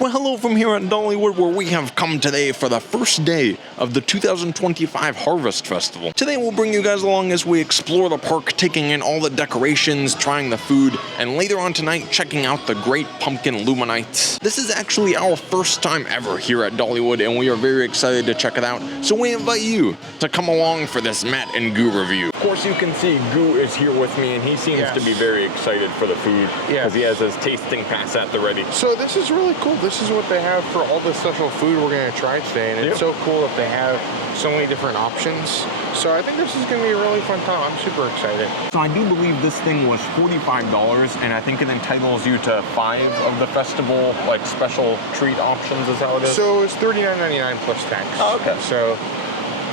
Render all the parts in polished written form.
Well, hello from here at Dollywood, where we have come today for the first day of the 2025 Harvest Festival. Today we'll bring you guys along as we explore the park, taking in all the decorations, trying the food, and later on tonight checking out the Great Pumpkin LumiNights. This is actually our first time ever here at Dollywood, and we are very excited to check it out, so we invite you to come along for this Matt and Goo review. Of course, you can see Goo is here with me, and he seems to be very excited for the food, because he has his tasting pass at the ready. So this is really cool. This is what they have for all the special food we're going to try today, and it's so cool that they have so many different options. So I think this is going to be a really fun time. I'm super excited. So I do believe this thing was $45, and I think it entitles you to 5 of the festival, like, special treat options. Is that what it is? So it's $39.99 plus tax. Oh, okay. So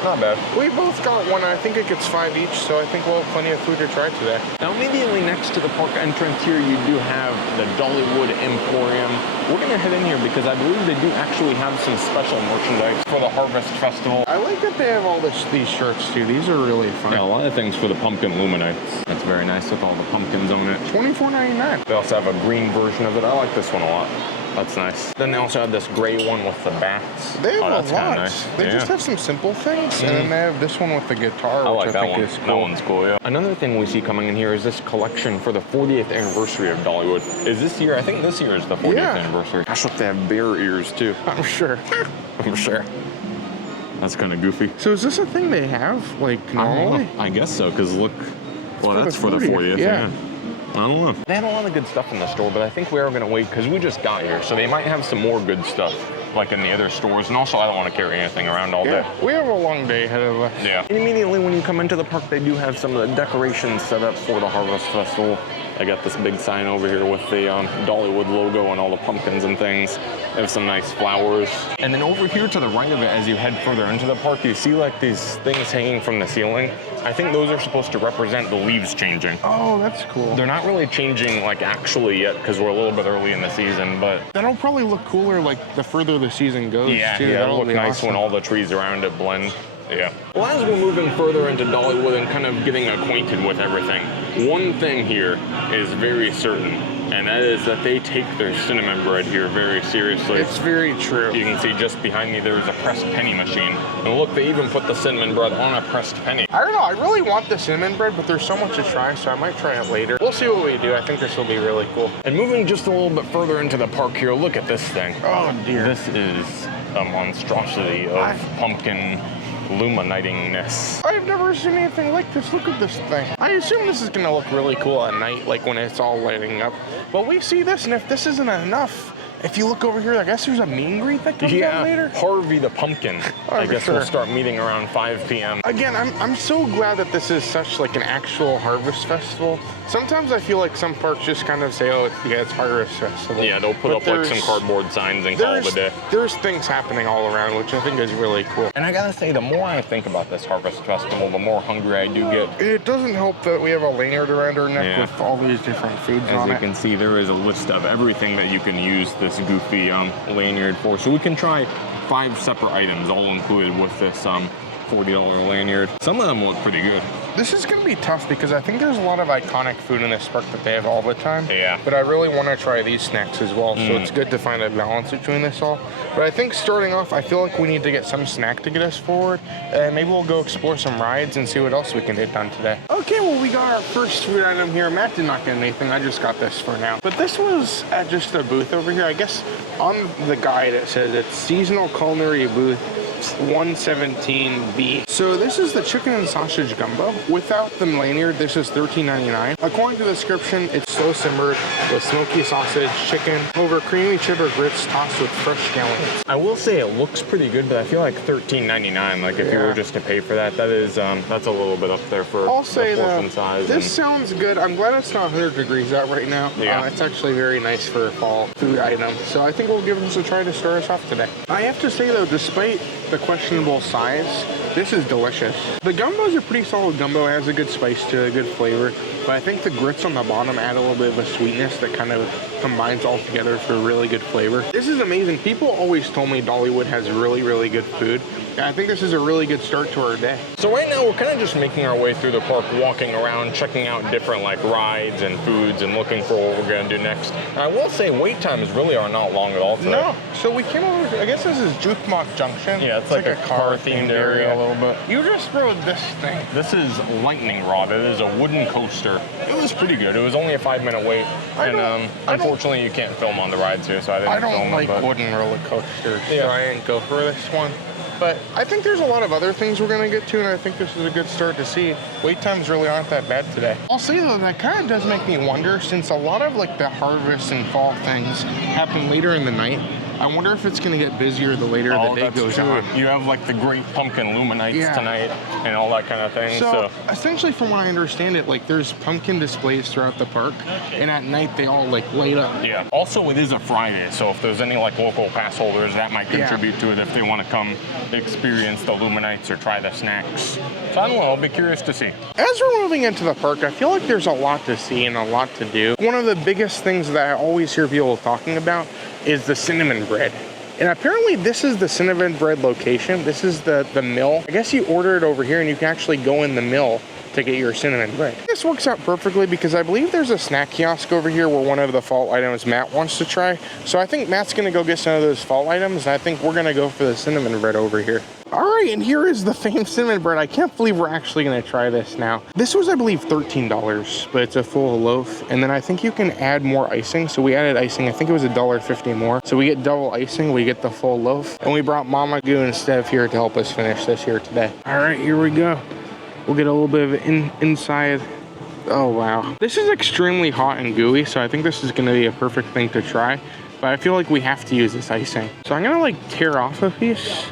not bad. we both got one. I think it gets 5 each, so I think we'll have plenty of food to try today. Now, immediately next to the park entrance here, you do have the Dollywood Emporium. We're gonna head in here because I believe they do actually have some special merchandise for the Harvest Festival. I like that they have all these shirts too. These are really fun. Yeah, a lot of things for the Pumpkin LumiNights. That's very nice with all the pumpkins on it. $24.99. They also have a green version of it. I like this one a lot. That's nice. Then they also have this gray one with the bats. They have a lot. Nice. They just have some simple things, and then they have this one with the guitar, which I think is cool. That one's cool, yeah. Another thing we see coming in here is this collection for the 40th anniversary of Dollywood. Is this year? I think this year is the 40th anniversary. Gosh, look, they have bear ears too. I'm sure. I'm sure. That's kind of goofy. So is this a thing they have, like, normally? I guess so, because look, well, that's for the 40th, yeah. I don't know. They had a lot of good stuff in the store, but I think we are going to wait because we just got here, so they might have some more good stuff like in the other stores. And also, I don't want to carry anything around all day. We have a long day ahead of us. Yeah. And immediately when you come into the park, they do have some of the decorations set up for the Harvest Festival. I got this big sign over here with the Dollywood logo and all the pumpkins and things. They have some nice flowers. And then over here to the right of it, as you head further into the park, you see like these things hanging from the ceiling. I think those are supposed to represent the leaves changing. Oh, that's cool. They're not really changing like actually yet because we're a little bit early in the season, but that'll probably look cooler like the further the season goes. Yeah, too. It'll look nice when all the trees around it blend. Yeah. Well, as we're moving further into Dollywood and kind of getting acquainted with everything, one thing here is very certain, and that is that they take their cinnamon bread here very seriously. It's very true. You can see just behind me there is a pressed penny machine. And look, they even put the cinnamon bread on a pressed penny. I don't know, I really want the cinnamon bread, but there's so much to try, so I might try it later. We'll see what we do. I think this will be really cool. And moving just a little bit further into the park here, look at this thing. Oh dear. This is a monstrosity of pumpkin LumiNightingness. I've never seen anything like this. Look at this thing. I assume this is gonna look really cool at night, like when it's all lighting up. But we see this, and if this isn't enough, if you look over here, I guess there's a meet and greet that comes out later. Harvey the pumpkin. I guess we'll start meeting around 5 p.m. Again, I'm so glad that this is such like an actual harvest festival. Sometimes I feel like some parks just kind of say, oh, it's harvest festival. Yeah, they'll put up like some cardboard signs and call it a day. There's things happening all around, which I think is really cool. And I gotta say, the more I think about this harvest festival, the more hungry I do get. It doesn't help that we have a lanyard around our neck with all these different foods on it. As you can see, there is a list of everything that you can use this goofy lanyard for. So we can try 5 separate items, all included with this $40 lanyard. Some of them look pretty good. This is gonna be tough because I think there's a lot of iconic food in this park that they have all the time. Yeah. But I really want to try these snacks as well, so it's good to find a balance between this all. But I think starting off, I feel like we need to get some snack to get us forward, and maybe we'll go explore some rides and see what else we can get done today. Okay, well, we got our first food item here. Matt did not get anything, I just got this for now. But this was at just a booth over here. I guess on the guide it says it's seasonal culinary booth 117B. So this is the chicken and sausage gumbo. Without the lanyard, this is $13.99. According to the description, it's slow simmered with smoky sausage, chicken, over creamy cheddar grits tossed with fresh scallions. I will say it looks pretty good, but I feel like $13.99. Like if you were just to pay for that, that is that's a little bit up there for I'll say the portion size. This sounds good. I'm glad it's not 100 degrees out right now. Yeah. It's actually very nice for a fall food item. So I think we'll give this a try to start us off today. I have to say though, despite the questionable size, this is delicious. The gumbo is a pretty solid gumbo. It has a good spice to it, a good flavor. but I think the grits on the bottom add a little bit of a sweetness that kind of combines all together for a really good flavor. This is amazing. People always told me Dollywood has really, really good food. And I think this is a really good start to our day. So right now we're kind of just making our way through the park, walking around, checking out different like rides and foods and looking for what we're going to do next. And I will say wait times really are not long at all today. No. So we came over, I guess this is Jukemok Junction. Yeah, it's like a car-themed area a little bit. You just rode this thing. This is Lightning Rod. It is a wooden coaster. It was pretty good. It was only a 5-minute wait. Unfortunately, you can't film on the rides here, so I didn't film it. I don't like wooden roller coasters, so I didn't go for this one. But I think there's a lot of other things we're going to get to, and I think this is a good start to see. Wait times really aren't that bad today. I'll say though, that kind of does make me wonder, since a lot of like the harvest and fall things happen later in the night, I wonder if it's going to get busier the later the day goes on. You have like the Great Pumpkin LumiNights tonight and all that kind of thing. So essentially, from what I understand it, like there's pumpkin displays throughout the park, and at night they all like light up. Yeah. Also, it is a Friday, so if there's any like local pass holders, that might contribute to it if they want to come experience the LumiNights or try the snacks. So I don't know. I'll be curious to see. As we're moving into the park, I feel like there's a lot to see and a lot to do. One of the biggest things that I always hear people talking about is the cinnamon bread. And apparently this is the cinnamon bread location. This is the mill. I guess you order it over here and you can actually go in the mill to get your cinnamon bread. This works out perfectly because I believe there's a snack kiosk over here where one of the fall items Matt wants to try. So I think Matt's gonna go get some of those fall items, and I think we're gonna go for the cinnamon bread over here. All right, and here is the famed cinnamon bread. I can't believe we're actually gonna try this now. This was, I believe, $13, but it's a full loaf. And then I think you can add more icing. So we added icing, I think it was $1.50 more. So we get double icing, we get the full loaf. And we brought Mama Goo and Steph here to help us finish this here today. All right, here we go. We'll get a little bit of it inside. Oh, wow. This is extremely hot and gooey, so I think this is gonna be a perfect thing to try. But I feel like we have to use this icing. So I'm gonna like tear off a piece,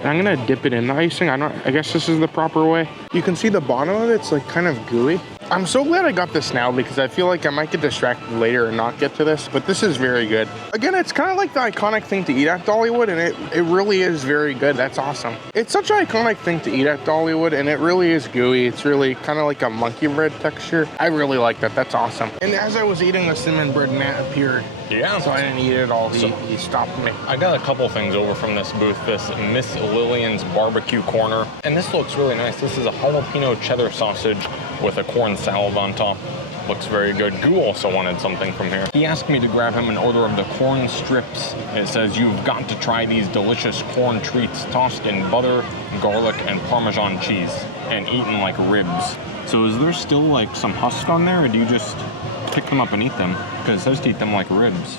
and I'm gonna dip it in the icing. I guess this is the proper way. You can see the bottom of it's like kind of gooey. I'm so glad I got this now because I feel like I might get distracted later and not get to this, but this is very good. Again, it's kind of like the iconic thing to eat at Dollywood, and it really is very good. That's awesome. It's such an iconic thing to eat at Dollywood, and it really is gooey. It's really kind of like a monkey bread texture. I really like that. That's awesome. And as I was eating the cinnamon bread, Matt appeared. Yeah. So I didn't eat it all. He stopped me. I got a couple things over from this booth. This Miss Lillian's Barbecue Corner. And this looks really nice. This is a jalapeno cheddar sausage with a corn salad on top. Looks very good. Goo also wanted something from here. He asked me to grab him an order of the corn strips. It says, "You've got to try these delicious corn treats tossed in butter, garlic, and Parmesan cheese and eaten like ribs." So is there still like some husk on there, or do you just pick them up and eat them? Because it says to eat them like ribs.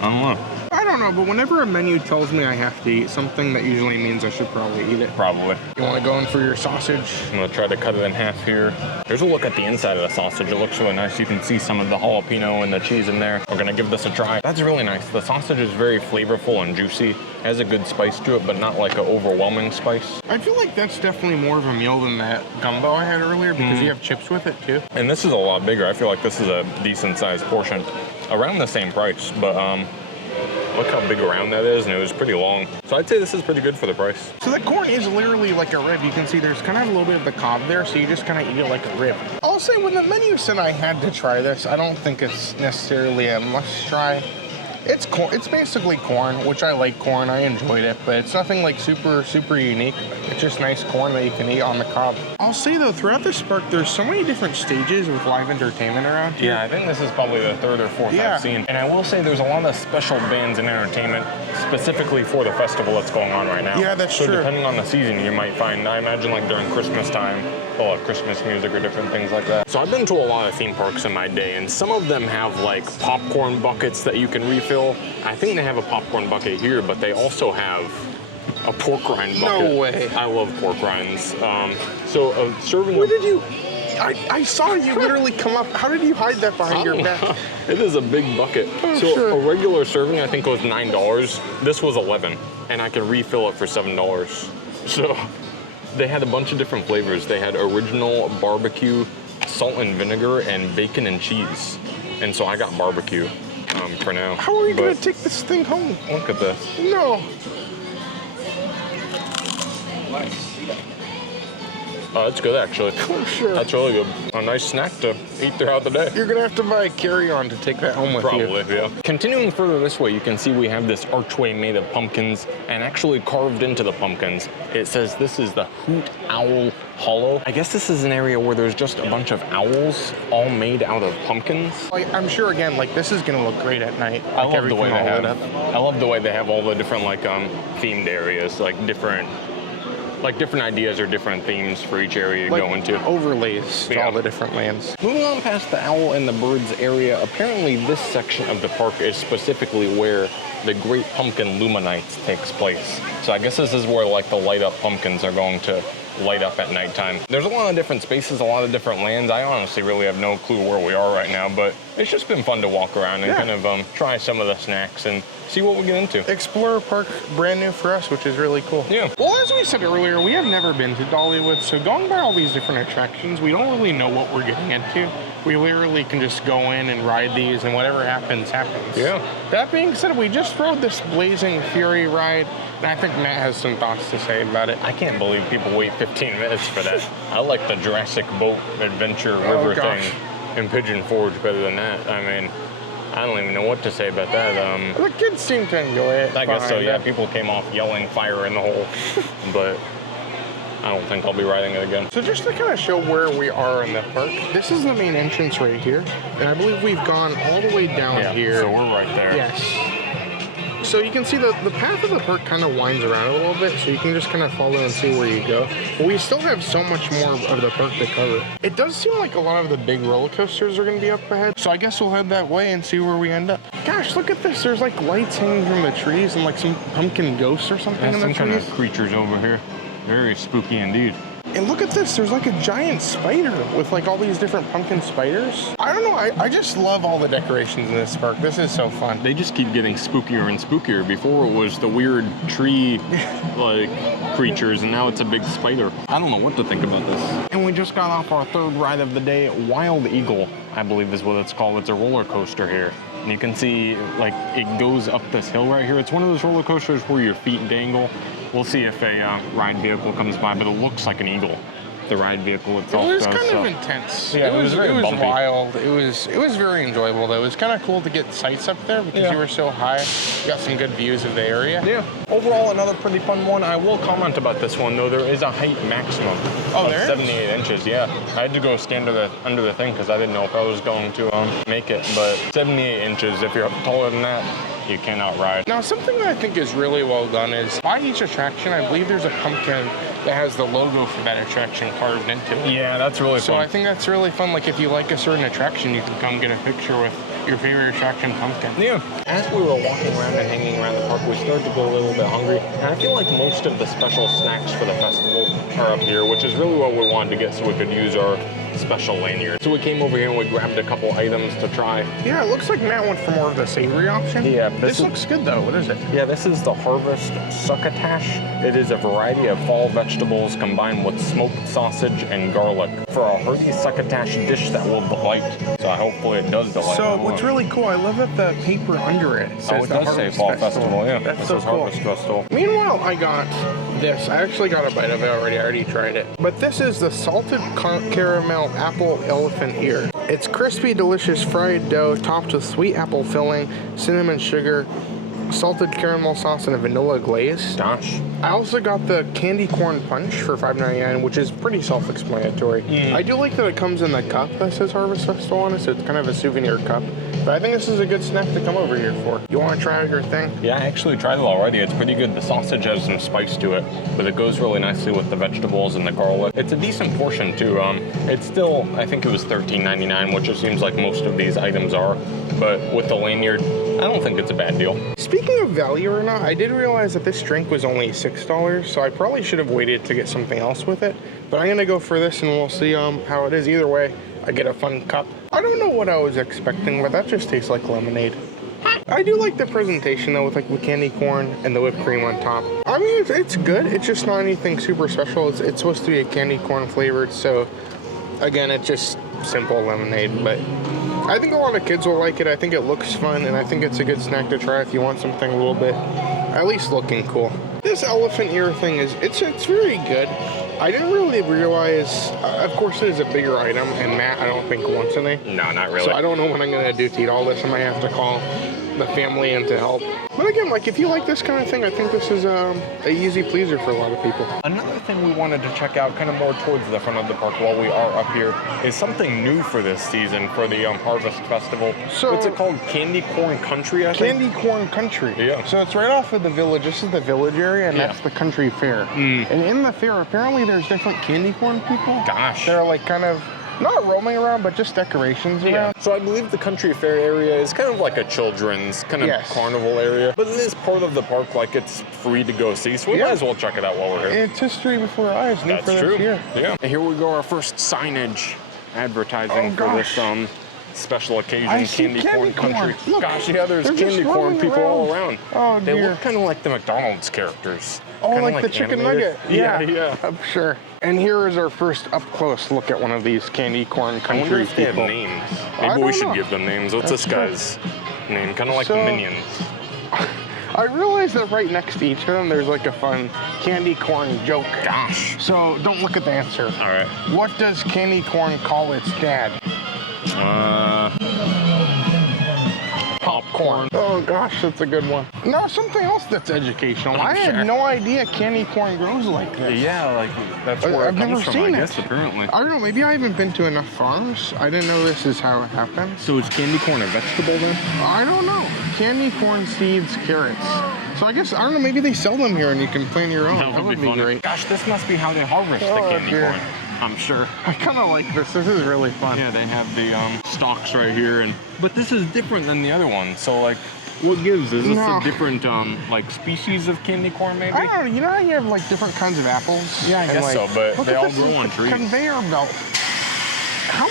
I don't know. I don't know, but whenever a menu tells me I have to eat something, that usually means I should probably eat it. Probably. You want to go in for your sausage? I'm gonna try to cut it in half here. Here's a look at the inside of the sausage. It looks really nice. You can see some of the jalapeno and the cheese in there. We're gonna give this a try. That's really nice. The sausage is very flavorful and juicy. Has a good spice to it, but not like an overwhelming spice. I feel like that's definitely more of a meal than that gumbo I had earlier because you have chips with it too. And this is a lot bigger. I feel like this is a decent sized portion. Around the same price, but look how big around that is, and it was pretty long. So I'd say this is pretty good for the price. So the corn is literally like a rib. You can see there's kind of a little bit of the cob there, so you just kind of eat it like a rib. I'll say when the menu said I had to try this, I don't think it's necessarily a must try. It's corn. It's basically corn, which I like corn. I enjoyed it, but it's nothing like super unique. It's just nice corn that you can eat on the cob. I'll say though, throughout this park, there's so many different stages with live entertainment around here. Yeah, I think this is probably the third or fourth I've seen. And I will say there's a lot of special bands and entertainment specifically for the festival that's going on right now. Yeah, that's true. So depending on the season, you might find, I imagine like during Christmas time, they'll have Christmas music or different things like that. So I've been to a lot of theme parks in my day, and some of them have like popcorn buckets that you can refill. I think they have a popcorn bucket here, but they also have a pork rind bucket. No way. I love pork rinds. So a serving Where of... did you... I saw you literally come up. How did you hide that behind your back? It is a big bucket. A regular serving I think was $9. This was $11, and I could refill it for $7. So they had a bunch of different flavors. They had original barbecue, salt and vinegar, and bacon and cheese. And so I got barbecue for now. How are you gonna take this thing home? Look at this. No. Oh, that's good actually. For sure. That's really good. A nice snack to eat throughout the day. You're gonna have to buy a carry-on to take that home with you. Probably, yeah. Continuing further this way, you can see we have this archway made of pumpkins, and actually carved into the pumpkins, it says this is the Hoot Owl Hollow. I guess this is an area where there's just a bunch of owls all made out of pumpkins. Like, I'm sure, again, like, this is gonna look great at night. I Like, love the way they everything all have. lit up. I love the way they have all the different like themed areas, like different ideas or different themes for each area you Like go into. overlays to Yeah. all the different lands. Moving on past the owl and the birds area, apparently this section of the park is specifically where the Great Pumpkin LumiNights takes place. So I guess this is where like the light up pumpkins are going to light up at nighttime. There's a lot of different spaces, a lot of different lands. I honestly really have no clue where we are right now, but it's just been fun to walk around and kind of try some of the snacks and see what we get into. Explorer Park, brand new for us, which is really cool. Yeah. Well, as we said earlier, we have never been to Dollywood, so going by all these different attractions, we don't really know what we're getting into. We literally can just go in and ride these, and whatever happens, happens. Yeah. That being said, we just rode this Blazing Fury ride, and I think Matt has some thoughts to say about it. I can't believe people wait 15 minutes for that. I like the Jurassic Boat Adventure River thing in Pigeon Forge better than that. I mean, I don't even know what to say about that. The kids seem to enjoy it. I guess so, fine. yeah. People came off yelling fire in the hole, but I don't think I'll be riding it again. So just to kind of show where we are in the park, this is the main entrance right here, and I believe we've gone all the way down here. So we're right there. Yes. So you can see the path of the park kind of winds around a little bit, so you can just kind of follow and see where you go. But we still have so much more of the park to cover. It does seem like a lot of the big roller coasters are going to be up ahead, so I guess we'll head that way and see where we end up. Gosh, look at this. There's like lights hanging from the trees and like some pumpkin ghosts or something in the some kind trees. of creatures over here. Very spooky indeed. And look at this, there's like a giant spider with like all these different pumpkin spiders. I don't know, I just love all the decorations in this park. This is so fun. They just keep getting spookier and spookier. Before it was the weird tree like creatures, and now it's a big spider. I don't know what to think about this. And we just got off our third ride of the day, Wild Eagle, I believe is what it's called. It's a roller coaster here. And you can see like it goes up this hill right here. It's one of those roller coasters where your feet dangle. We'll see if a ride vehicle comes by, but it looks like an eagle. The ride vehicle itself It was does, kind so. of intense. Yeah, it was very bumpy. wild. It was very enjoyable though. It was kind of cool to get sights up there because you were so high. You got some good views of the area. Yeah. Overall, another pretty fun one. I will comment about this one though. There is a height maximum of there is? 78 inches. Yeah. I had to go stand under the thing because I didn't know if I was going to make it. But 78 inches. If you're taller than that, you cannot ride. Now, something that I think is really well done is by each attraction, I believe there's a pumpkin that has the logo for that attraction carved into it. Yeah, that's really So fun. I think that's really fun. Like if you like a certain attraction, you can come get a picture with your favorite attraction pumpkin. Yeah. As we were walking around and hanging around the park, we started to get a little bit hungry. And I feel like most of the special snacks for the festival are up here, which is really what we wanted to get so we could use our special lanyard. So we came over here and we grabbed a couple items to try. Yeah, it looks like Matt went for more of the savory option. Yeah, This looks good though. What is it? Yeah, this is the Harvest Succotash. It is a variety of fall vegetables combined with smoked sausage and garlic for a hearty succotash dish that will delight. So hopefully it does delight. So what's really cool, I love that the paper under it says it the does say Harvest Fall Festival, yeah. That's It so says cool. Harvest Festival. Meanwhile, I got this. I actually got a bite of it already. I already tried it. But this is the salted caramel apple elephant ear. It's crispy, delicious fried dough topped with sweet apple filling, cinnamon sugar, salted caramel sauce, and a vanilla glaze. Gosh. I also got the candy corn punch for $5.99, which is pretty self-explanatory. I do like that it comes in the cup that says Harvest Festival on it, so it's kind of a souvenir cup. But I think this is a good snack to come over here for. You want to try out your thing? Yeah, I actually tried it already. It's pretty good. The sausage has some spice to it, but it goes really nicely with the vegetables and the garlic. It's a decent portion too. It's still, I think it was $13.99, which it seems like most of these items are. But with the lanyard, I don't think it's a bad deal. Speaking of value or not, I did realize that this drink was only $6, so I probably should have waited to get something else with it. But I'm gonna go for this and we'll see how it is. Either way, I get a fun cup. I don't know what I was expecting, but that just tastes like lemonade. I do like the presentation though, with like the candy corn and the whipped cream on top. I mean, it's good. It's just not anything super special. It's supposed to be a candy corn flavored, so again, it's just simple lemonade. But I think a lot of kids will like it. I think it looks fun, and I think it's a good snack to try if you want something a little bit, at least looking cool. This elephant ear thing it's very good. I didn't really realize, of course it is a bigger item, and Matt I don't think wants any. No, not really. So I don't know what I'm gonna do to eat all this. I might have to call the family in to help. But again, like if you like this kind of thing, I think this is a easy pleaser for a lot of people. Another thing we wanted to check out kind of more towards the front of the park while we are up here is something new for this season for the Harvest Festival. So, what's it called? Candy Corn Country, I think? Candy Corn Country. Yeah. So it's right off of the village. This is the village area, and that's the country fair. And in the fair, apparently there's different candy corn people. Gosh. They're like kind of not roaming around, but just decorations around. So I believe the country fair area is kind of like a children's kind of carnival area, but it is part of the park, like it's free to go see, so we might as well check it out while we're here. It's history before our eyes. That's true. Year. Yeah. And here we go, our first signage advertising for this special occasion, Candy Corn Country. Look, gosh, yeah, there's candy corn people all around. Oh, they dear. look kind of like the McDonald's characters. Oh, kinda like the chicken animated. nugget. Yeah. I'm sure. And here is our first up close look at one of these Candy Corn Country I wonder if they have people. names. Maybe we should give them names. What's this guy's name? Kind of like the Minions. I realize that right next to each of them, there's like a fun candy corn joke. Gosh. So don't look at the answer. All right. What does candy corn call its dad? Popcorn. Oh gosh, that's a good one. No, something else that's educational. I had no idea candy corn grows like this. Yeah, like that's where I've it comes never from, seen I guess, apparently. I don't know, maybe I haven't been to enough farms. I didn't know this is how it happens. So is candy corn a vegetable then? I don't know. Candy corn seeds, carrots. So I guess, I don't know, maybe they sell them here and you can plant your own. That would be funny. Great. Gosh, this must be how they harvest the candy corn. I'm sure. I kind of like this. This is really fun. Yeah, they have the stalks right here, but this is different than the other one. So like, what gives? Is this a different like species of candy corn maybe? I don't know. You know how you have like different kinds of apples? Yeah, I guess so. But they all grow on trees. Conveyor belt. How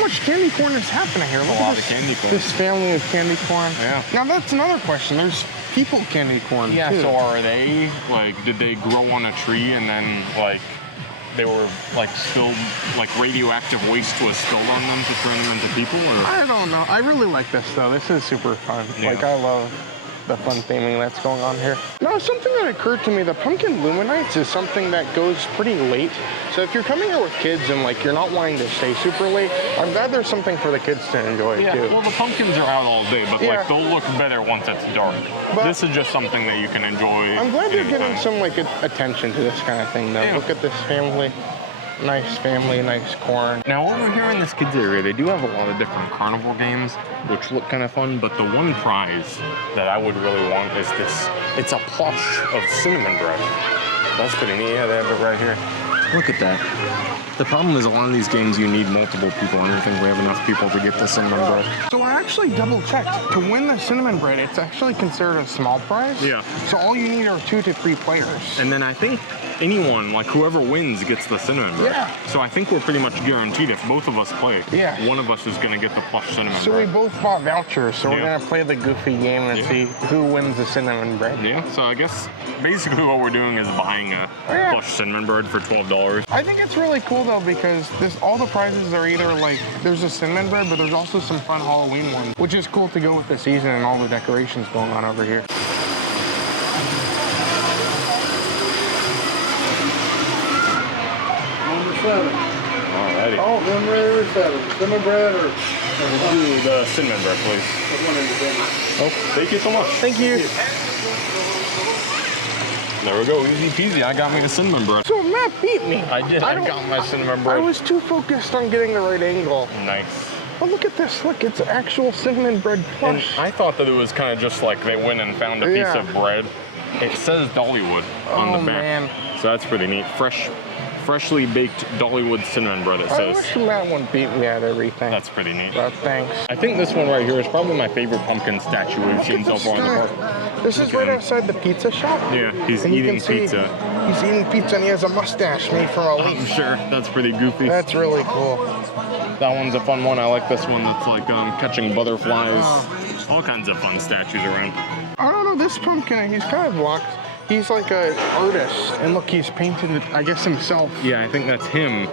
much candy corn is happening here? Look a lot of candy corn. This family of candy corn. Yeah. Now that's another question. There's people candy corn too. So are they like? Did they grow on a tree and then like? They were like spilled, like radioactive waste was spilled on them to turn them into people? Or? I don't know. I really like this though. This is super fun. Yeah. Like I love the fun theming that's going on here. Now something that occurred to me, the Pumpkin LumiNights is something that goes pretty late. So if you're coming here with kids and like you're not wanting to stay super late, I'm glad there's something for the kids to enjoy too. Well the pumpkins are out all day, but like they'll look better once it's dark. But this is just something that you can enjoy. I'm glad they're getting some like attention to this kind of thing though. Look at this family. Nice family, nice corn. Now over here in this kids area, they do have a lot of different carnival games, which look kind of fun, but the one prize that I would really want is this. It's a plush of cinnamon bread. That's pretty neat. Yeah, they have it right here. Look at that. The problem is a lot of these games you need multiple people. I don't think we have enough people to get the cinnamon bread. So I actually double checked. To win the cinnamon bread, it's actually considered a small prize. Yeah. So all you need are 2 to 3 players. And then I think anyone, like whoever wins, gets the cinnamon bread. Yeah. So I think we're pretty much guaranteed if both of us play, one of us is going to get the plush cinnamon bread. So we both bought vouchers, so we're going to play the goofy game and see who wins the cinnamon bread. Yeah, so I guess basically what we're doing is buying a plush cinnamon bread for $12. I think it's really cool though because all the prizes are either like, there's a cinnamon bread, but there's also some fun Halloween ones, which is cool to go with the season and all the decorations going on over here. Number 7. Alrighty. Oh, number 7. Cinnamon bread or... We'll do the cinnamon bread, please. Oh, thank you so much. Thank you. There we go, easy peasy. I got me a cinnamon bread. So Matt beat me. I did. I got my cinnamon bread. I was too focused on getting the right angle. Nice. Oh, look at this. Look, it's actual cinnamon bread plush. And I thought that it was kind of just like they went and found a piece of bread. It says Dollywood on the back. Man. So that's pretty neat. Freshly baked Dollywood cinnamon bread, it says. I wish Matt wouldn't beat me at everything. That's pretty neat. But thanks. I think this one right here is probably my favorite pumpkin statue we've seen so far in the park. This is right outside the pizza shop. Yeah, he's eating pizza. He's eating pizza and he has a mustache made from a leaf. I'm sure. That's pretty goofy. That's really cool. That one's a fun one. I like this one that's like catching butterflies. All kinds of fun statues around. I don't know, this pumpkin, he's kind of blocked. He's like an artist, and look, he's painted it, I guess, himself. Yeah, I think that's him,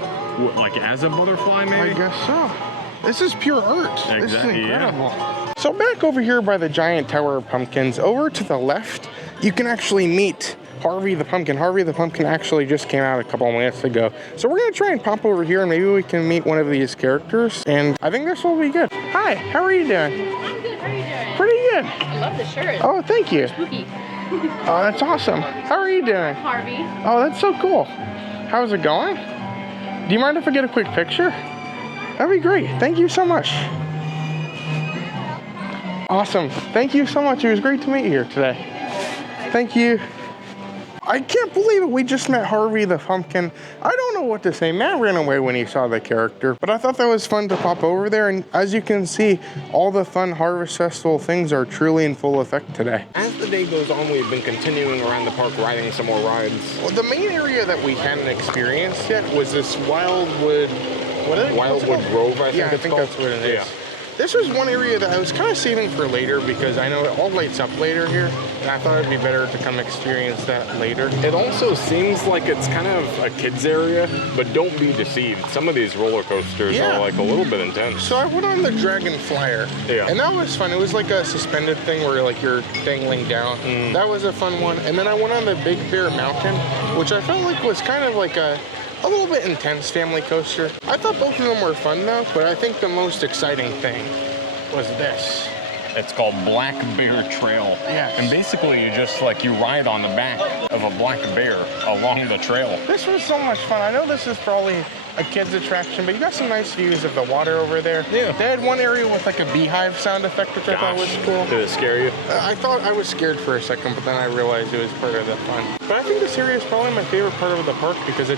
like as a butterfly, maybe? I guess so. This is pure art. Exactly, this is incredible. So back over here by the giant tower of pumpkins, over to the left, you can actually meet Harvey the Pumpkin. Harvey the Pumpkin actually just came out a couple of minutes ago. So we're gonna try and pop over here and maybe we can meet one of these characters. And I think this will be good. Hi, how are you doing? I'm good. How are you doing? Pretty good. I love the shirt. Oh, thank you. Spooky. Oh, that's awesome. How are you doing? Harvey. Oh, that's so cool. How's it going? Do you mind if I get a quick picture? That'd be great. Thank you so much. Awesome. Thank you so much. It was great to meet you here today. Thank you. I can't believe it. We just met Harvey the Pumpkin. I don't know what to say. Matt ran away when he saw the character, but I thought that was fun to pop over there. And as you can see, all the fun Harvest Festival things are truly in full effect today. As the day goes on, we've been continuing around the park riding some more rides. Well, the main area that we hadn't experienced yet was this Wildwood, Wildwood Grove, I think it's called. That's what it is. Yeah. This was one area that I was kind of saving for later because I know it all lights up later here, and I thought it'd be better to come experience that later. It also seems like it's kind of a kids area, but don't be deceived. Some of these roller coasters are like a little bit intense. So I went on the Dragon Flyer, and that was fun. It was like a suspended thing where like you're dangling down. That was a fun one. And then I went on the Big Bear Mountain, which I felt like was kind of like a little bit intense family coaster. I thought both of them were fun though, but I think the most exciting thing was this. It's called Black Bear Trail. Yes. And basically you just you ride on the back of a black bear along the trail. This was so much fun. I know this is probably a kid's attraction, but you got some nice views of the water over there. Yeah. They had one area with like a beehive sound effect, which I thought was cool. Did it scare you? I thought I was scared for a second, but then I realized it was part of the fun. But I think this area is probably my favorite part of the park because it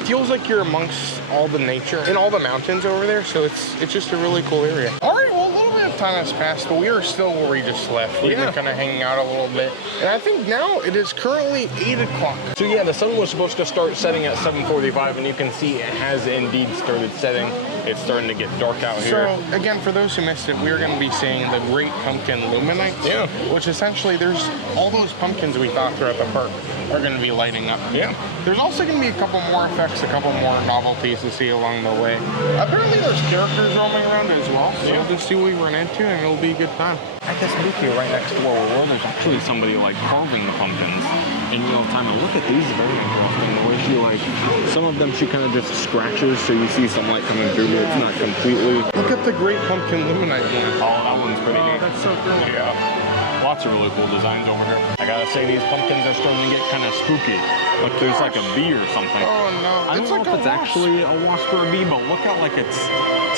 feels like you're amongst all the nature and all the mountains over there, so it's just a really cool area. All right, well, a little bit of time has passed, but we are still where we just left. We've been kind of hanging out a little bit, and I think now it is currently 8 o'clock. So yeah, the sun was supposed to start setting at 7:45, and you can see it has indeed started setting. It's starting to get dark out here. So again, for those who missed it, we're going to be seeing the Great Pumpkin LumiNights. Yeah. Which essentially, there's all those pumpkins we thought throughout the park are going to be lighting up. Yeah. There's also going to be a couple more effects, a couple more novelties to see along the way. Apparently there's characters roaming around as well, so we'll just see what we run into and it'll be a good time. At this booth here right next to where we were, there's actually somebody carving the pumpkins in real time. And look at these, very interesting. The way she some of them she kind of just scratches, so you see some light coming through, but it's not completely. Look at the Great Pumpkin LumiNight one. Oh, that one's pretty neat. That's so cool. Yeah. Lots of really cool designs over here. I gotta say, these pumpkins are starting to get kind of spooky. Like there's like a bee or something. Oh no. I don't know if it's actually a wasp or a bee, but look at its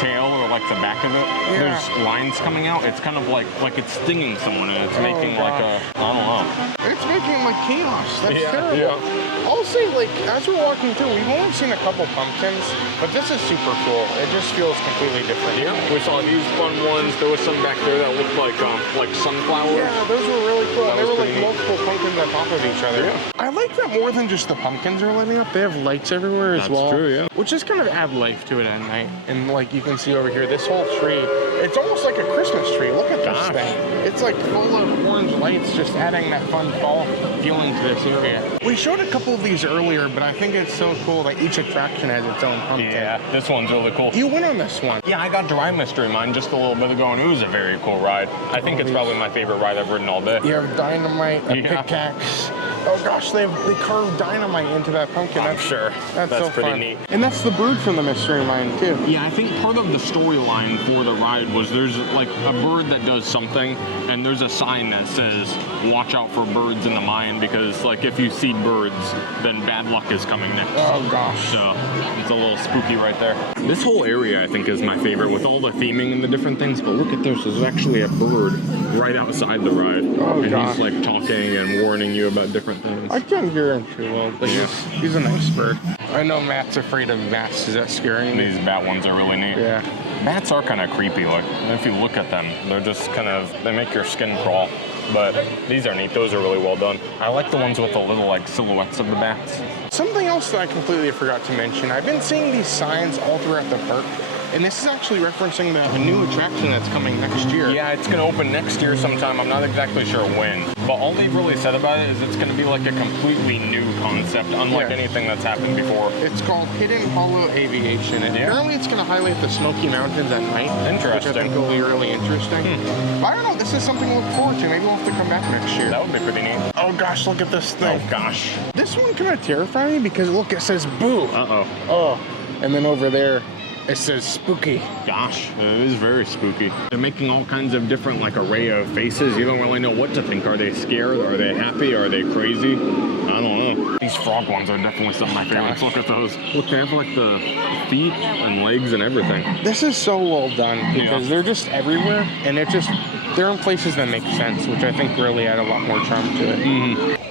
tail or the back of it. Yeah. There's lines coming out. It's kind of like it's stinging someone, and it's making I don't know. It's making chaos. That's terrible. Yeah. I'll say as we're walking through, we've only seen a couple pumpkins, but this is super cool. It just feels completely different. Yeah. We saw these fun ones. There was some back there that looked like sunflowers. Yeah, those were really cool. That They were was pretty neat. multiple pumpkins on top of each other. Yeah. I like that more than just the pumpkins are lighting up. They have lights everywhere as well. That's true, yeah. Which just kind of add life to it at night. And you can see over here, this whole tree, it's almost like a Christmas tree. Look at this thing. It's full of orange lights, just adding that fun fall feeling to this area. We showed a couple of these earlier, but I think it's so cool that each attraction has its own pumpkin. Yeah, this one's really cool. You went on this one. Yeah, I got to ride Mystery Mine just a little bit ago, and it was a very cool ride. I think it's probably my favorite ride I've ridden all day. You have dynamite, a pickaxe. Oh gosh, they carved dynamite into that pumpkin. I'm sure. That's so pretty fun. neat. And that's the bird from the Mystery Mine too. Yeah, I think part of the storyline for the ride was there's a bird that does something, and there's a sign that says, "Watch out for birds in the mine," because if you see birds, then bad luck is coming next. Oh gosh. So it's a little spooky right there. This whole area I think is my favorite with all the theming and the different things, but look at this, there's actually a bird right outside the ride. Oh, and gosh. he's talking and warning you about different things. I can't hear him too well, but he's a nice bird. I know Matt's afraid of bats. Is that scaring me? These bat ones are really neat. Yeah. Bats are kind of creepy. If you look at them, they're just they make your skin crawl. But these are neat. Those are really well done. I like the ones with the little silhouettes of the bats. Something else that I completely forgot to mention. I've been seeing these signs all throughout the park, And this is actually referencing the new attraction that's coming next year. Yeah, it's going to open next year sometime. I'm not exactly sure when. But all they've really said about it is it's going to be like a completely new concept, unlike anything that's happened before. It's called Hidden Hollow Aviation, and apparently it's going to highlight the Smoky Mountains at night. Interesting. Which I think will be really interesting. But I don't know, this is something to look forward to. Maybe we'll have to come back next year. That would be pretty neat. Oh gosh, look at this thing. Oh gosh. This one kind of terrified me because look, it says boo. Uh-oh. Oh, and then over there, it says spooky. Gosh, it is very spooky. They're making all kinds of different like array of faces. You don't really know what to think. Are they scared? Are they happy? Are they crazy? I don't know. These frog ones are definitely some of my favorites. Look at those. Look, they have like the feet and legs and everything. This is so well done because they're just everywhere, and they're in places that make sense, which I think really add a lot more charm to it. Mm-hmm.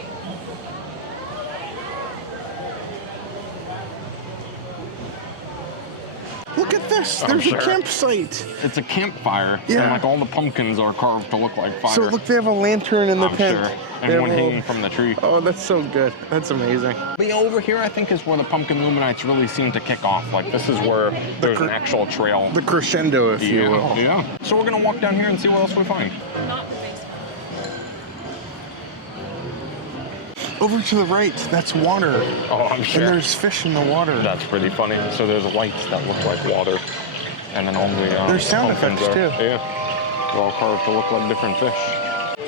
Look at this. There's a campsite. It's a campfire. Yeah. And like all the pumpkins are carved to look like fire. So look, they have a lantern in the I'm tent. sure. And one hanging from the tree. Oh, that's so good. That's amazing. But yeah, over here I think is where the Pumpkin LumiNights really seem to kick off. Like this is where there's an actual trail. The crescendo, if you will. Yeah. So we're gonna walk down here and see what else we find. Not the basement. Over to the right, that's water. Oh, I'm sure. And there's fish in the water. That's pretty funny. So there's lights that look like water. And then all the there's sound pumpkins effects too. Yeah. They're all carved to look like different fish.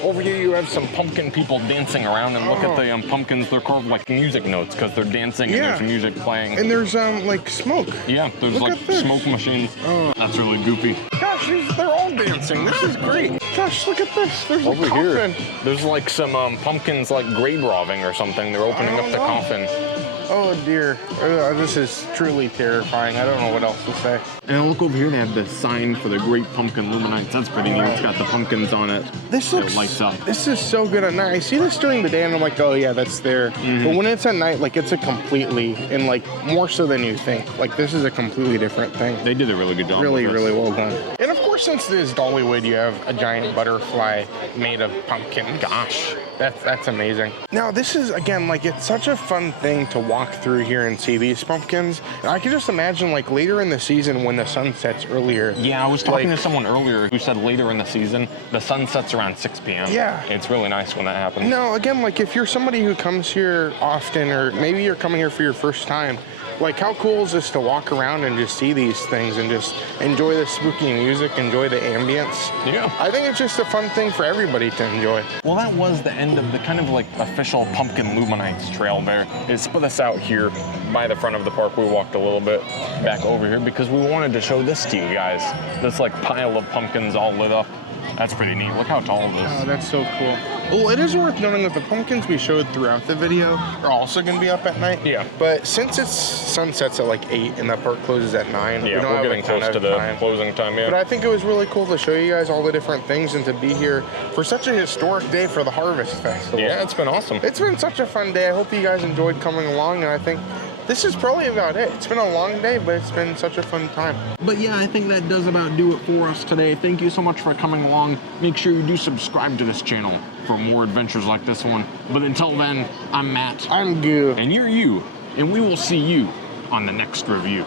Over here you have some pumpkin people dancing around, and look at the pumpkins. They're carved like music notes because they're dancing and there's music playing. And there's like smoke. Yeah, there's Look like at this. smoke machines. That's really goofy. Gosh, they're all dancing. This is great. Gosh, look at this. There's Over a coffin. here, there's like some pumpkins like grave robbing or something. They're opening up the coffin. Oh dear, this is truly terrifying. I don't know what else to say. And look over here, they have the sign for the Great Pumpkin LumiNights. That's pretty neat. It's got the pumpkins on it. This It lights up. This is so good at night. I see this during the day and I'm like, oh yeah, that's there. But when it's at night, like it's a completely, and like more so than you think. Like this is a completely different thing. They did a really good job. Really, with this. really well done. And of course, since this is Dollywood, you have a giant butterfly made of pumpkin. Gosh, that's amazing. Now this is, again, like it's such a fun thing to walk through here and see these pumpkins. And I can just imagine like later in the season when the sun sets earlier. Yeah, I was talking to someone earlier who said later in the season, the sun sets around 6 p.m. Yeah. It's really nice when that happens. No, again, like if you're somebody who comes here often, or maybe you're coming here for your first time, like how cool is this to walk around and just see these things and just enjoy the spooky music, enjoy the ambience? Yeah. I think it's just a fun thing for everybody to enjoy. Well, that was the end of the kind of like official Pumpkin LumiNights trail there. It split us out here by the front of the park. We walked a little bit back over here because we wanted to show this to you guys. This like pile of pumpkins all lit up. That's pretty neat. Look how tall it is. Oh, that's so cool. Well, it is worth noting that the pumpkins we showed throughout the video are also going to be up at night. Yeah. But since it's sunsets at like 8 and the park closes at 9, Yeah, we're getting close to the closing time, But I think it was really cool to show you guys all the different things and to be here for such a historic day for the Harvest Festival. Yeah, it's been awesome. It's been such a fun day. I hope you guys enjoyed coming along, and I think this is probably about it. It's been a long day, but it's been such a fun time. But yeah, I think that does about do it for us today. Thank you so much for coming along. Make sure you do subscribe to this channel for more adventures like this one. But until then, I'm Matt. I'm good. And you're you. And we will see you on the next review.